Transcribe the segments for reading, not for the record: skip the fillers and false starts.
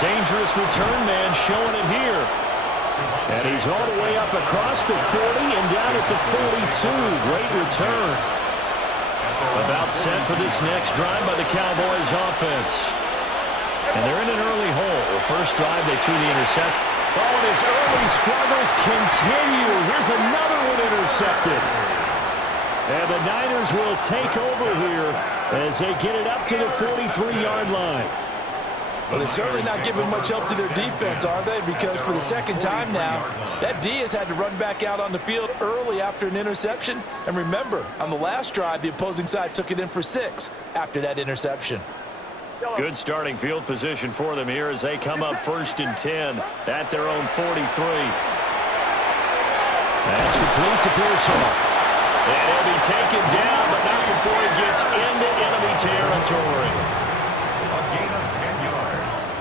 dangerous return man showing it here. And he's all the way up across the 40 and down at the 42. Great return. About set for this next drive by the Cowboys offense. And they're in an early hole. First drive, they threw the interception. Oh, and his early struggles continue. Here's another one intercepted. And the Niners will take over here as they get it up to the 43-yard line. Well, they're certainly not giving much help to their defense, are they? Because for the second time now, that D has had to run back out on the field early after an interception. And remember, on the last drive, the opposing side took it in for 6 after that interception. Good starting field position for them here as they come up 1st and 10 at their own 43. That's complete to Pearsall. And he'll be taken down, but not before he gets into enemy territory. A gain of 10 yards.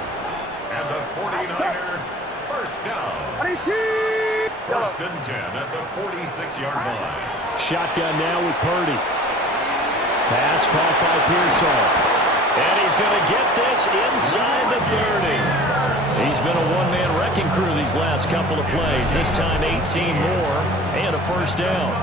And the 49er first down. 1st and 10 at the 46-yard line. Shotgun now with Purdy. Pass caught by Pearsall. And he's going to get this inside the 30. He's been a one-man wrecking crew these last couple of plays. This time 18 more and a first down.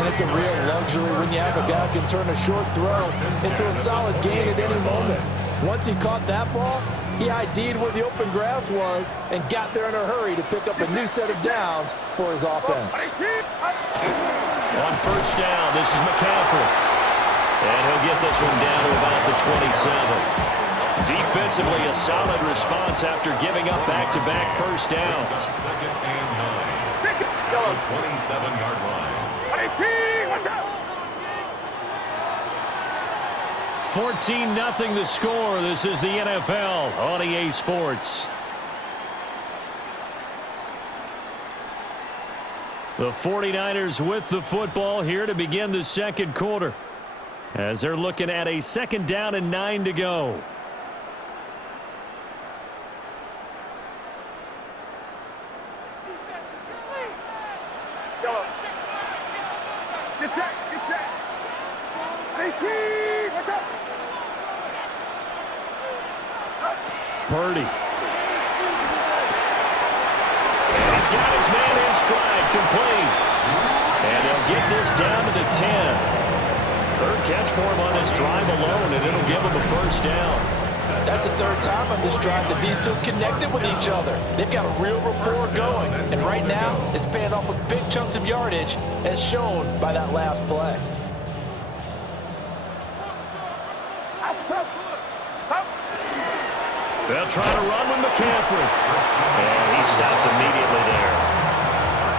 And it's a real luxury when you have a guy who can turn a short throw into a solid gain at any moment. Once he caught that ball, he ID'd where the open grass was and got there in a hurry to pick up a new set of downs for his offense. On first down, this is McCaffrey. And he'll get this one down to about the 27. Defensively, a solid response after giving up back-to-back first downs. 2nd and 9. The 27-yard line. 14-0 the score. This is the NFL on EA Sports. The 49ers with the football here to begin the second quarter, as they're looking at a 2nd down and 9 to go. Purdy. And he's got his man in stride, complete. And he'll get this down to the 10. 3rd catch for him on this drive alone, and it'll give him a first down. That's the 3rd time on this drive that these two connected with each other. They've got a real rapport going, and right now it's paying off with big chunks of yardage, as shown by that last play. They'll try to run with McCaffrey. And he stopped immediately there.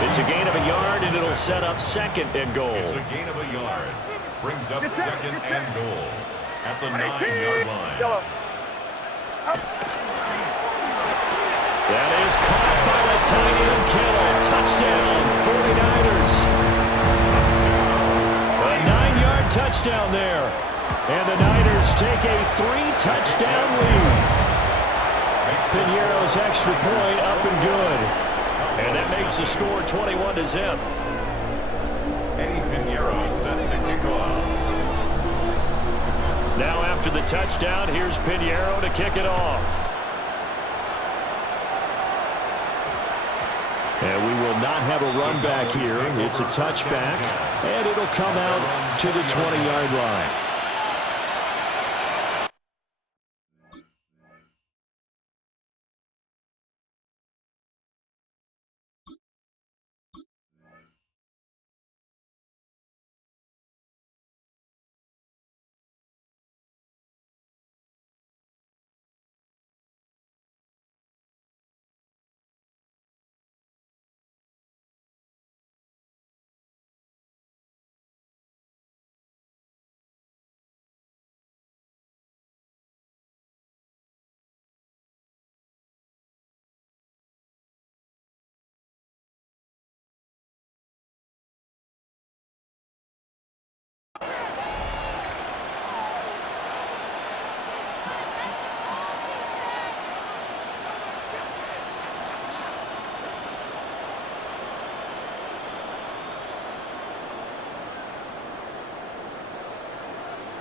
It's a gain of a yard, and it'll set up 2nd and goal. It's a gain of a yard. Brings up 2nd and goal at the 9-yard line. That is caught by the tight end Kittle. Touchdown, 49ers. A 9-yard touchdown there. And the Niners take a 3-touchdown lead. Piñeiro's extra point up and good. And that makes the score 21-0. Eddie Piñeiro set to kick off. Now after the touchdown, here's Piñeiro to kick it off. And we will not have a run back here. It's a touchback, and it'll come out to the 20-yard line.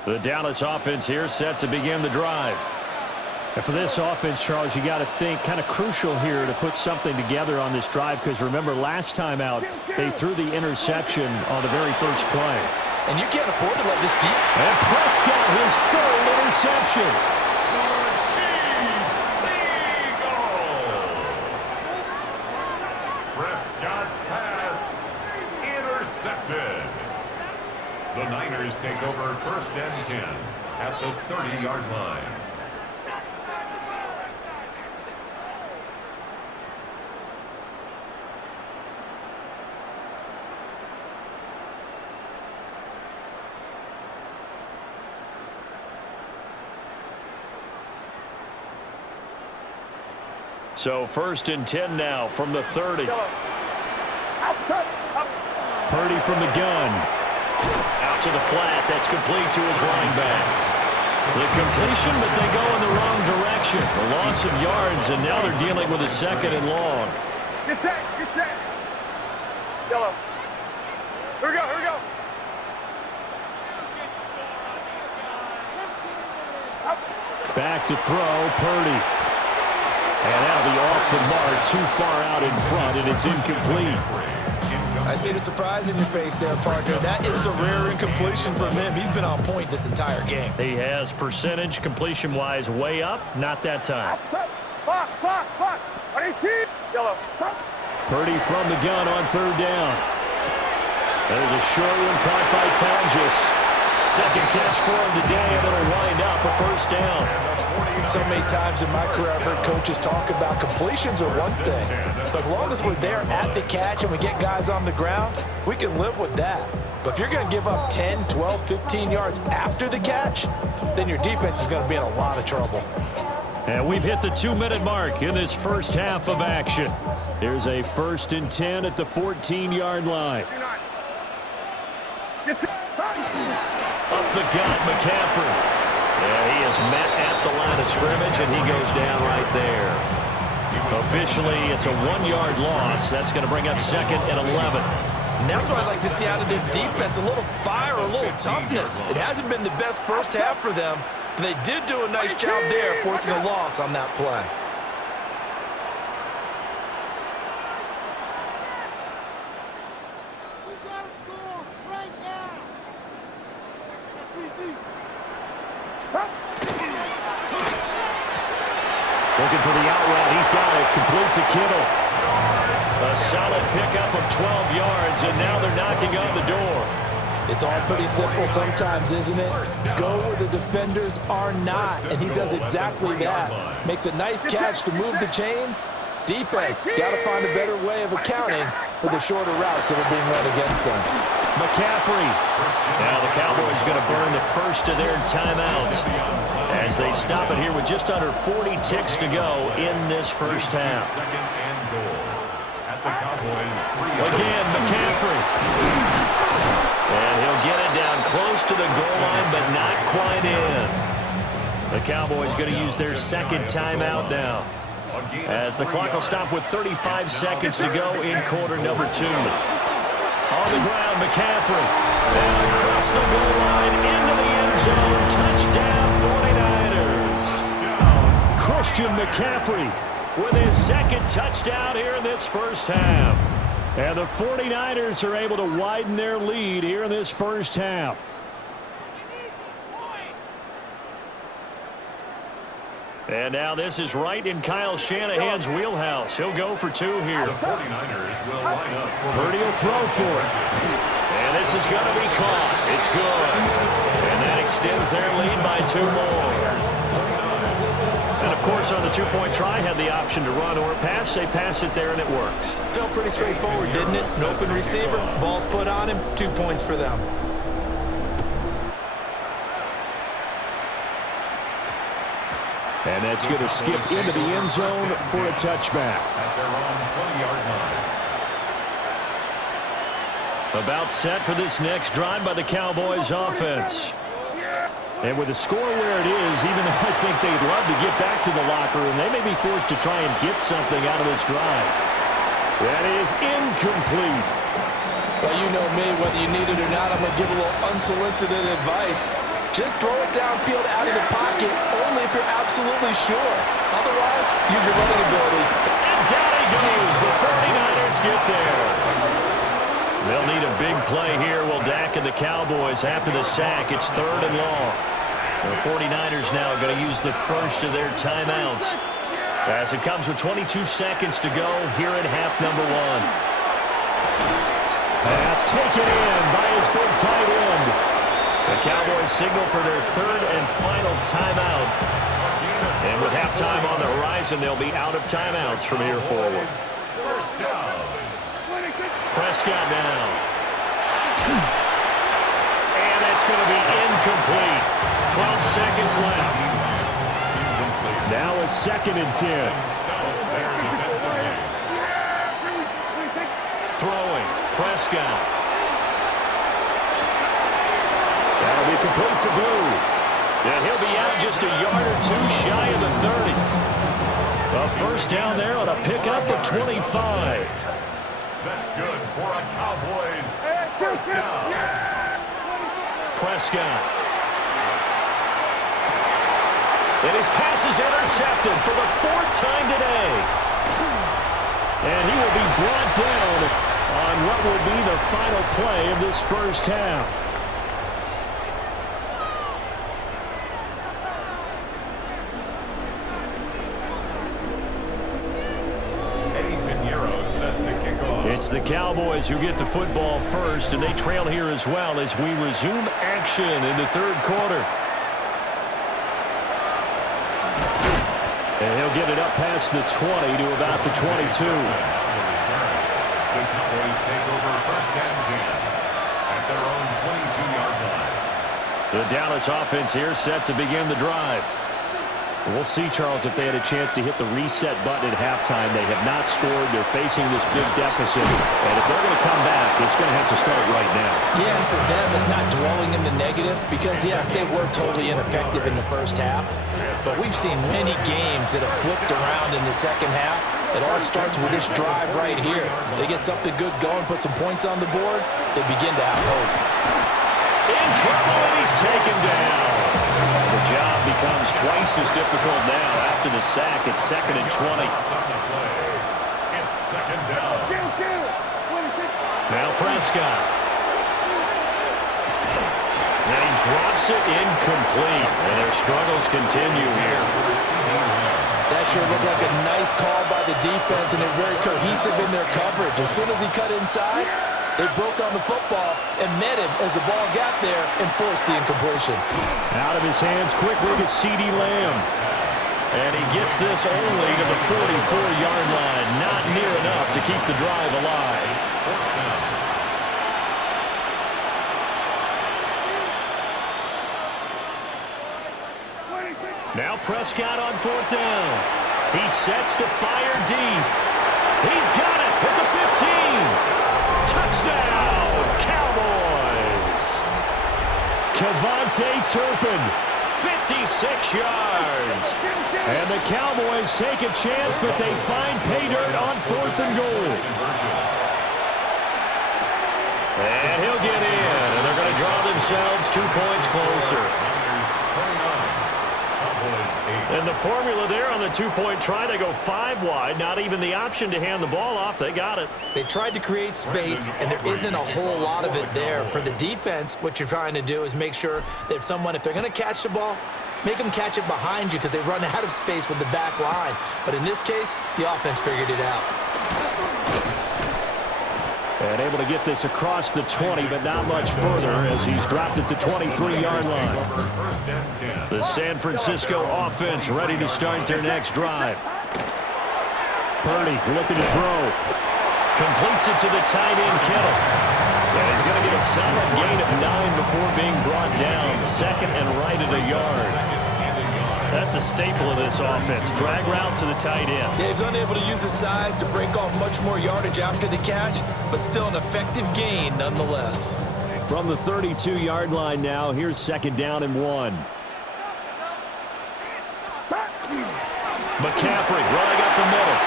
The Dallas offense here set to begin the drive. And for this offense, Charles, you got to think kind of crucial here to put something together on this drive, because remember last time out they threw the interception on the very first play. And you can't afford to let this deep. And Prescott, his third interception. Prescott's pass intercepted. The Niners take over 1st and 10 at the 30-yard line. So 1st and 10 now from the 30. Purdy from the gun. Out to the flat. That's complete to his running back. The completion, but they go in the wrong direction. A loss of yards, and now they're dealing with a 2nd and long. Get set. Get set. Yellow. Here we go. Here we go. Back to throw, Purdy. And that'll be off the mark, too far out in front, and it's incomplete. I see the surprise in your face there, partner. That is a rare incompletion from him. He's been on point this entire game. He has percentage completion-wise way up, not that time. Fox. 18. Yellow. Purdy from the gun on 3rd down. There's a short one caught by Tonjes. 2nd catch for him today, and it'll wind up a 1st down. So many times in my career, I've heard coaches talk about completions are one thing. But as long as we're there at the catch and we get guys on the ground, we can live with that. But if you're going to give up 10, 12, 15 yards after the catch, then your defense is going to be in a lot of trouble. And we've hit the 2-minute mark in this first half of action. Here's a 1st and 10 at the 14-yard line. Up the gut, McCaffrey. Yeah, he is met at the line of scrimmage, and he goes down right there. Officially, it's a 1-yard loss. That's going to bring up 2nd and 11. And that's what I'd like to see out of this defense, a little fire, a little toughness. It hasn't been the best first half for them, but they did do a nice job there forcing a loss on that play. Looking for the out route. He's got it. Complete to Kittle. A solid pickup of 12 yards, and now they're knocking on the door. It's all pretty simple sometimes, isn't it? Go where the defenders are not, and he does exactly that. Makes a nice catch to move the chains. Defense got to find a better way of accounting for the shorter routes that are being run against them. McCaffrey. Now the Cowboys going to burn the first of their timeouts as they stop it here with just under 40 ticks to go in this first half. Again, McCaffrey. And he'll get it down close to the goal line, but not quite in. The Cowboys going to use their 2nd timeout now, as the clock will stop with 35 seconds to go in quarter number 2. On the ground, McCaffrey. And across the goal line into the end zone. Touchdown, 49ers. Christian McCaffrey with his 2nd touchdown here in this first half. And the 49ers are able to widen their lead here in this first half. And now this is right in Kyle Shanahan's wheelhouse. He'll go for 2 here. The 49ers will line up. Purdy will throw for it. And this is going to be caught. It's good. And that extends their lead by 2 more. And, of course, on the 2-point try, had the option to run or pass. They pass it there, and it works. Felt pretty straightforward, didn't it? An open receiver, ball's put on him, 2 points for them. And that's going to skip into the end zone for a touchback. At their own 20-yard line. About set for this next drive by the Cowboys offense. And with the score where it is, even though I think they'd love to get back to the locker room, they may be forced to try and get something out of this drive. That is incomplete. Well, you know me, whether you need it or not, I'm going to give a little unsolicited advice. Just throw it downfield out of the pocket only if you're absolutely sure. Otherwise, use your running ability. And down he goes. The 49ers get there. They'll need a big play here. Will Dak and the Cowboys after the sack. It's 3rd and long. The 49ers now going to use the first of their timeouts as it comes with 22 seconds to go here in half number 1. Pass taken in by his big tight end. The Cowboys signal for their 3rd and final timeout. And with halftime on the horizon, they'll be out of timeouts from here forward. First down. Prescott now. And it's going to be incomplete. 12 seconds left. Now a 2nd and 10. Throwing. Prescott. That'll be complete to Blue. And he'll be out just a yard or 2 shy of the 30. A first down there on a pickup of 25. That's good for a Cowboys first down. Prescott. And his pass is intercepted for the 4th time today. And he will be brought down on what will be the final play of this first half. It's the Cowboys who get the football first, and they trail here as well as we resume action in the 3rd quarter. And he'll get it up past the 20 to about the 22. The Cowboys take over 1st and 10 at their own 22-yard line. The Dallas offense here set to begin the drive. We'll see, Charles, if they had a chance to hit the reset button at halftime. They have not scored. They're facing this big deficit. And if they're going to come back, it's going to have to start right now. Yeah, for them, it's not dwelling in the negative because, yes, they were totally ineffective in the first half. But we've seen many games that have flipped around in the second half. It all starts with this drive right here. They get something good going, put some points on the board, they begin to have hope. In trouble, and he's taken down. The job becomes twice as difficult now after the sack. It's 2nd and 20. It's 2nd down. Now Prescott. And he drops it incomplete. And their struggles continue here. That sure looked like a nice call by the defense, and they're very cohesive in their coverage. As soon as he cut inside, they broke on the football and met him as the ball got there and forced the incompletion. Out of his hands quickly to CeeDee Lamb. And he gets this only to the 44-yard line. Not near enough to keep the drive alive. Now Prescott on 4th down. He sets to fire deep. He's got it at the 15. Touchdown, Cowboys. Kevontae Turpin, 56 yards. And the Cowboys take a chance, but they find pay dirt on 4th and goal. And he'll get in, and they're going to draw themselves 2 points closer. And the formula there on the 2-point try, they go 5 wide. Not even the option to hand the ball off. They got it. They tried to create space, and there isn't a whole lot of it there. For the defense, what you're trying to do is make sure that if they're going to catch the ball, make them catch it behind you because they run out of space with the back line. But in this case, the offense figured it out. And able to get this across the 20, but not much further as he's dropped it to 23-yard line. The San Francisco offense ready to start their next drive. Purdy looking to throw. Completes it to the tight end, Kittle. And he's going to get a solid gain of 9 before being brought down. 2nd and right at a yard. That's a staple of this offense. Drag route to the tight end. Yeah, he's unable to use his size to break off much more yardage after the catch, but still an effective gain nonetheless. From the 32-yard line now, here's 2nd down and 1. McCaffrey running up the middle.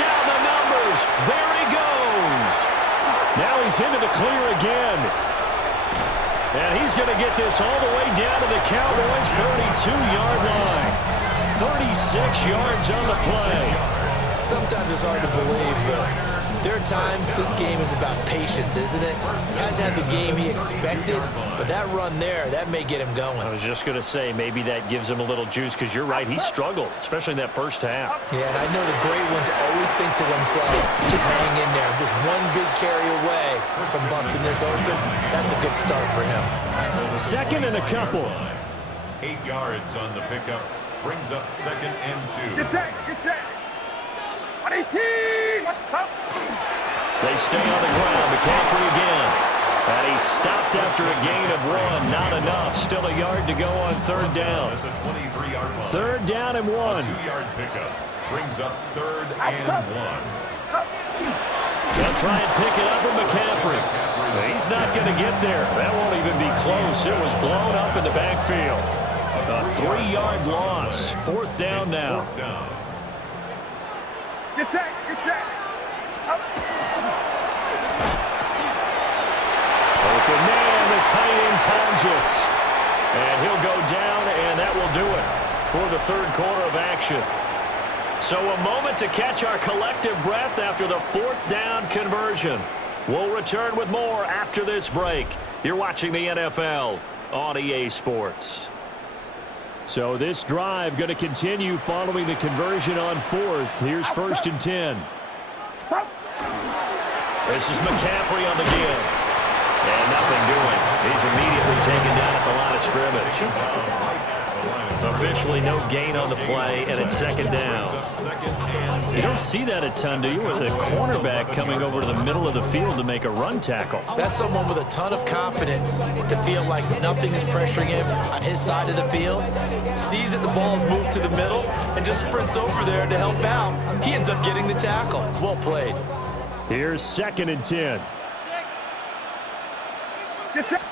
Down the numbers. There he goes. Now he's into the clear again. And he's going to get this all the way down to the Cowboys' 32-yard line. 36 yards on the play. Sometimes it's hard to believe, but there are times this game is about patience, isn't it? Hasn't had the game he expected, but that run there, that may get him going. I was just going to say, maybe that gives him a little juice, because you're right, he struggled, especially in that first half. Yeah, and I know the great ones always think to themselves, just hang in there. Just one big carry away from busting this open. That's a good start for him. Second and a couple. 8 yards on the pickup. Brings up 2nd and 2. Get set, get set. 18. They stay on the ground. McCaffrey again. And he's stopped after a gain of 1. Not enough. Still a yard to go on 3rd down. At the 23-yard line. 3rd down and 1. A 2-yard pickup. Brings up 3rd and 1. They'll try and pick it up with McCaffrey. He's not going to get there. That won't even be close. It was blown up in the backfield. A 3-yard loss. 4th down now. Get set, get set. Open man, the tight end Tonjes. And he'll go down, and that will do it for the 3rd quarter of action. So a moment to catch our collective breath after the 4th down conversion. We'll return with more after this break. You're watching the NFL on EA Sports. So this drive going to continue following the conversion on 4th. Here's 1st and 10. This is McCaffrey on the give. And nothing doing. He's immediately taken down at the line of scrimmage. Officially no gain on the play, and it's 2nd down. You don't see that a ton, do you? With a cornerback coming over to the middle of the field to make a run tackle. That's someone with a ton of confidence to feel like nothing is pressuring him on his side of the field. Sees that the ball's moved to the middle and just sprints over there to help out. He ends up getting the tackle. Well played. Here's 2nd and 10. Get set.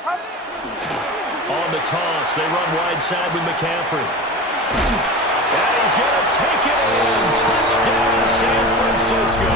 On the toss, they run wide side with McCaffrey. And he's going to take it in. Touchdown, San Francisco.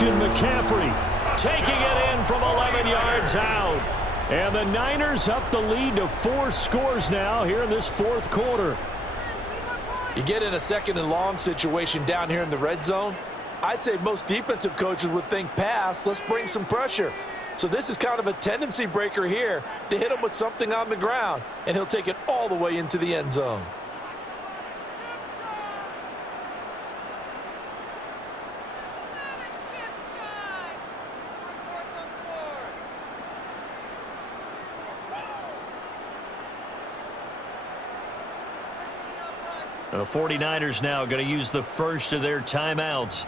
McCaffrey taking it in from 11 yards out. And the Niners up the lead to 4 scores now here in this 4th quarter. You get in a 2nd and long situation down here in the red zone. I'd say most defensive coaches would think pass, let's bring some pressure. So this is kind of a tendency breaker here to hit him with something on the ground, and he'll take it all the way into the end zone. The 49ers now going to use the first of their timeouts.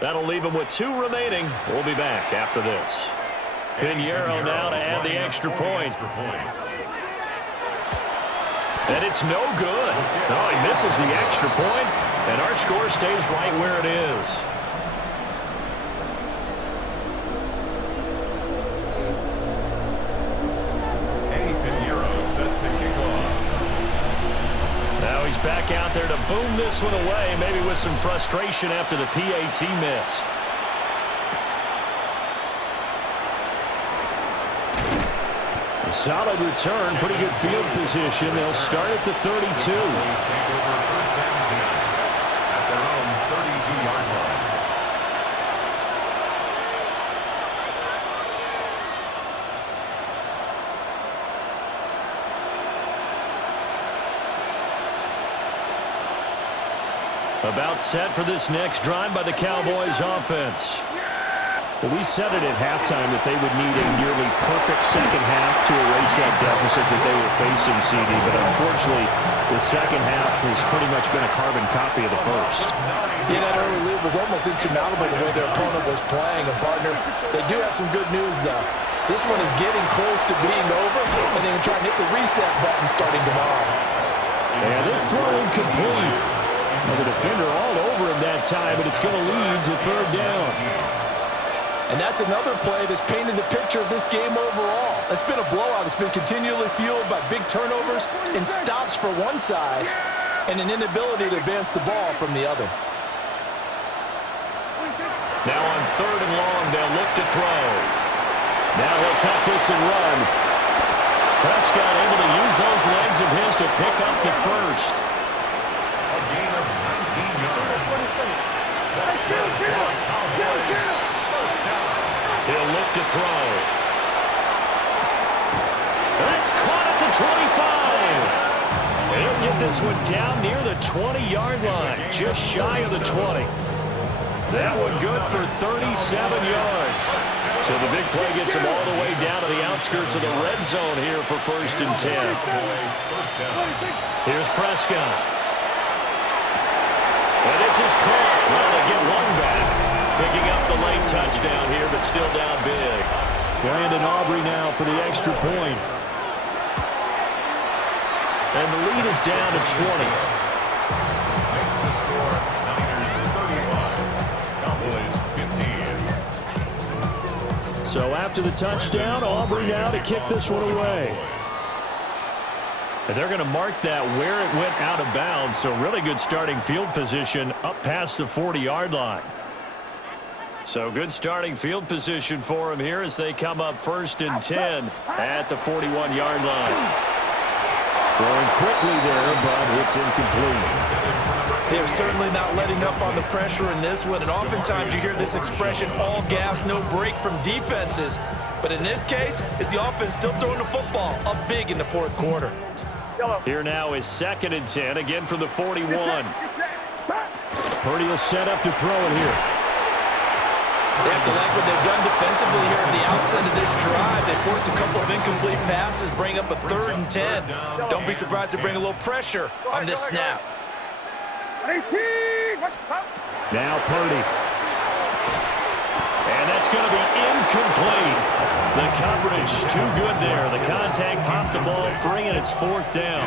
That'll leave them with 2 remaining. We'll be back after this. Pinheiro now to add the extra point. And it's no good. No, he misses the extra point, and our score stays right where it is. Now he's back out there to boom this one away, maybe with some frustration after the PAT miss. A solid return, pretty good field position. They'll start at the 32. About set for this next drive by the Cowboys offense. Well, we said it at halftime that they would need a nearly perfect second half to erase that deficit that they were facing, CD. But unfortunately, the second half has pretty much been a carbon copy of the first. Yeah, that early lead it was almost insurmountable the way their opponent was playing. And, partner, they do have some good news, though. This one is getting close to being over, and they can try and hit the reset button starting tomorrow. And this throw incomplete. Well, the defender all over him that time, but it's going to lead to third down. And that's another play that's painted the picture of this game overall. It's been a blowout. It's been continually fueled by big turnovers and stops for one side and an inability to advance the ball from the other. Now on third and long, they'll look to throw. Now he'll tap this and run. Prescott able to use those legs of his to pick up the first. A gain of 19 yards. That's good for the Cowboys. First down. He'll look to throw. That's caught at the 25. He'll get this one down near the 20-yard line, just shy of the 20. That one good for 37 yards. So the big play gets him all the way down to the outskirts of the red zone here for first and 10. Here's Prescott. And this is caught. Well, they get one back. Picking up the late touchdown here, but still down big. Brandon Aubrey now for the extra point. And the lead is down to 20. Makes the score Niners 35. Cowboys 15. So after the touchdown, Aubrey now to kick this one away. And they're going to mark that where it went out of bounds. So really good starting field position up past the 40-yard line. So good starting field position for them here as they come up first and 10 at the 41-yard line. Throwing quickly there, but it's incomplete. They're certainly not letting up on the pressure in this one, and oftentimes you hear this expression, all gas, no break from defenses. But in this case, it's the offense still throwing the football up big in the fourth quarter. Here now is second and 10, again from the 41. Purdy will set up to throw it here. They have to like what they've done defensively here at the outset of this drive. They forced a couple of incomplete passes, bring up a third and 10. Don't be surprised to bring a little pressure on this snap. Now Purdy. And that's going to be incomplete. The coverage too good there. The contact popped the ball free, and it's fourth down.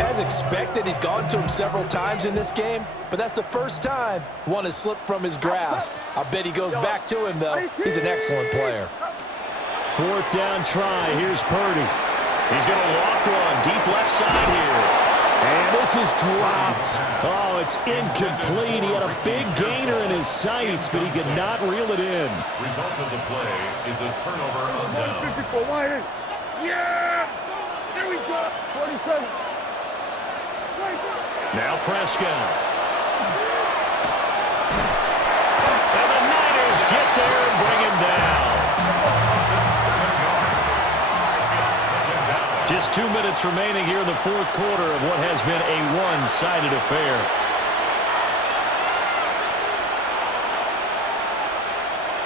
As expected, he's gone to him several times in this game, but that's the first time one has slipped from his grasp. I bet he goes back to him, though. He's an excellent player. Fourth down try. Here's Purdy. He's going to loft one deep left side here. And this is dropped. Oh, it's incomplete. He had a big gainer in his sights, but he could not reel it in. Result of the play is a turnover on down. Yeah! There we go! 47. Now Prescott. And the Niners get there and bring him down. Just 2 minutes remaining here in the fourth quarter of what has been a one-sided affair.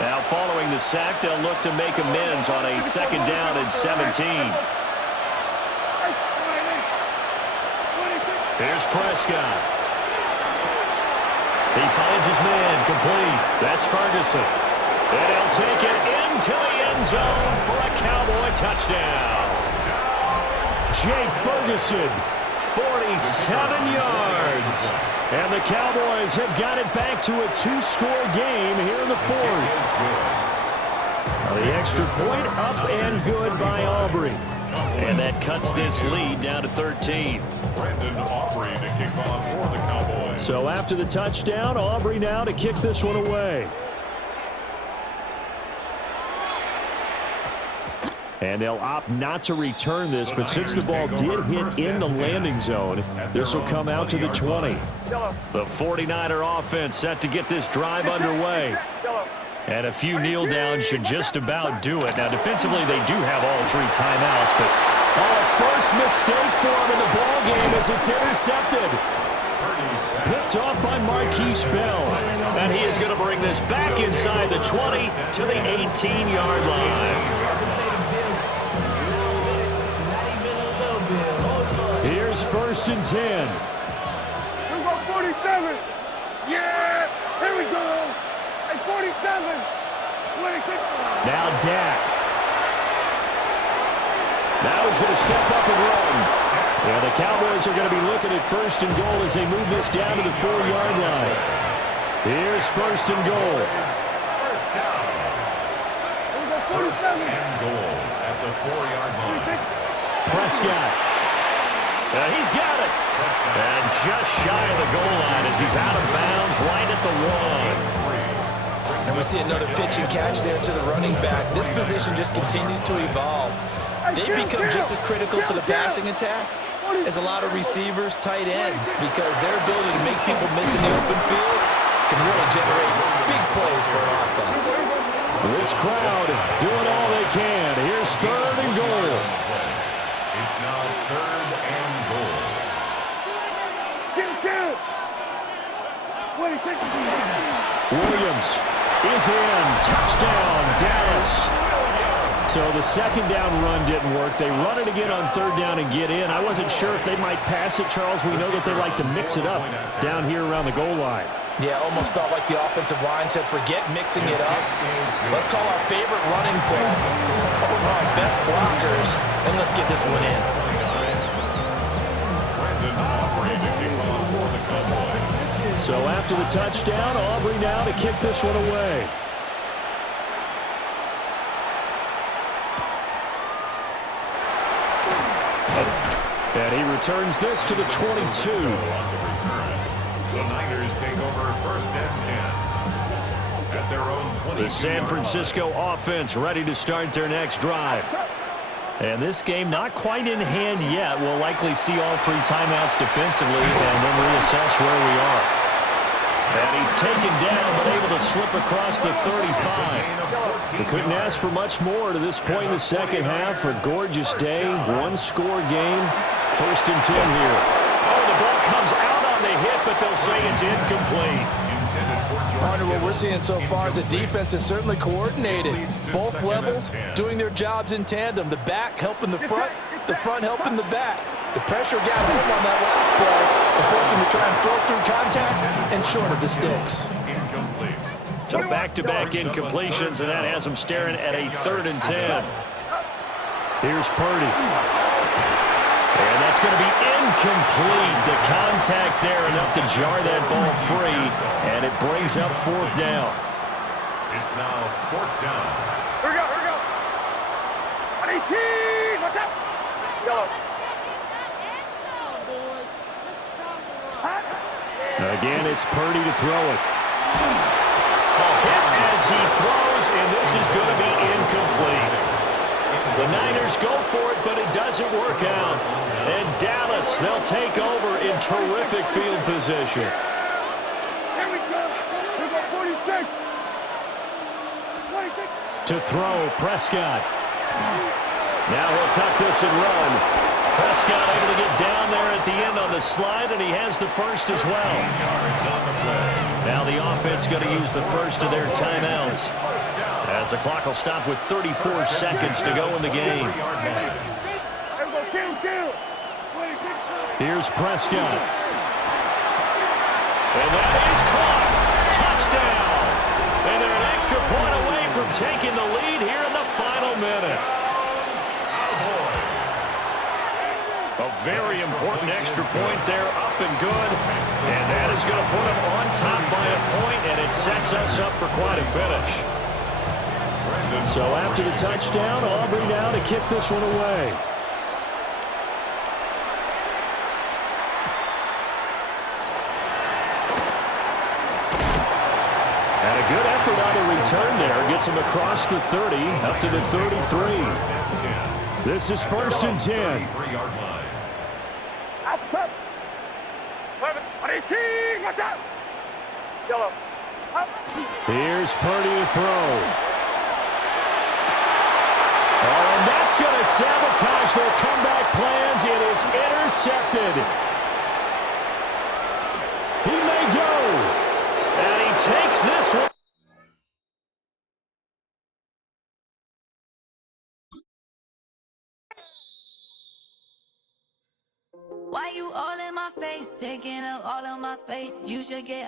Now following the sack, they'll look to make amends on a second down and 17. Here's Prescott. He finds his man complete. That's Ferguson. And he'll take it into the end zone for a Cowboy touchdown. Jake Ferguson, 47 yards. And the Cowboys have got it back to a two-score game here in the fourth. The extra point up and good by Aubrey. And that cuts this lead down to 13. Brandon Aubrey to kick off for the Cowboys. So after the touchdown, Aubrey now to kick this one away. And they'll opt not to return this, but since the ball did hit in the landing zone, this will come out to the 20. The 49er offense set to get this drive underway. And a few kneel downs should just about do it. Now, defensively, they do have all three timeouts, but first mistake for him in the ballgame as it's intercepted. Picked off by Marquise Bell. And he is going to bring this back inside the 20 to the 18-yard line. Here's first and 10. 47. Yeah! Now Dak. Now he's going to step up and run. Yeah, the Cowboys are going to be looking at first and goal as they move this down to the 4-yard line. Here's first and goal. First down. First and goal at the 4-yard line. Prescott. He's got it. And just shy of the goal line as he's out of bounds right at the 1. And we see another pitch and catch there to the running back. This position just continues to evolve. They become just as critical to the passing attack as a lot of receivers, tight ends, because their ability to make people miss in the open field can really generate big plays for an offense. This crowd doing all they can. Here's third and goal. It's now third and goal. Williams is in. Touchdown, Dallas. So the second down run didn't work. They run it again on third down and get in. I wasn't sure if they might pass it, Charles. We know that they like to mix it up down here around the goal line. Yeah, almost felt like the offensive line said, forget mixing it up. Let's call our favorite running play over our best blockers, and let's get this one in. So after the touchdown, Aubrey now to kick this one away. And he returns this to the 22. The Niners take over first and 10 at their own 22. The San Francisco offense ready to start their next drive. And this game not quite in hand yet. We'll likely see all three timeouts defensively and then reassess where we are. And he's taken down but able to slip across the 35. We couldn't ask for much more to this point in the second half. A gorgeous day, one-score game. First and 10 here. Oh, the ball comes out on the hit, but they'll say it's incomplete. Partner, what we're seeing so far is the defense is certainly coordinated. Both levels doing their jobs in tandem. The back helping the front helping the back. The pressure got home on that last play and forced him to try and throw through contact and short of the sticks. So back-to-back incompletions, and that has him staring at a third and 10. Here's Purdy. And that's going to be incomplete. The contact there enough to jar that ball free, and it brings up fourth down. It's now fourth down. Here we go, here we go. 18, watch out. Yellow. Again, it's Purdy to throw it. Hit as he throws, and this is going to be incomplete. The Niners go for it, but it doesn't work out. And Dallas, they'll take over in terrific field position. Here we go. Here we go, 46. 26. To throw, Prescott. Now he'll tuck this and run. Prescott able to get down there at the end on the slide, and he has the first as well. Now the offense going to use the first of their timeouts, as the clock will stop with 34 seconds to go in the game. Here's Prescott. And that is caught. Touchdown. And they're an extra point away from taking the lead here in the final minute. A very important extra point there, up and good. And that is going to put them on top by a point, and it sets us up for quite a finish. So after the touchdown, Aubrey now to kick this one away. And a good effort on the return there. Gets him across the 30, up to the 33. This is first and 10. Outside. 18, watch out. Yellow. Up. Here's Purdy to throw. Oh, and that's going to sabotage their comeback plans. It is intercepted. He may go. And he takes this one. Why you all in my face, taking up all of my space? You should get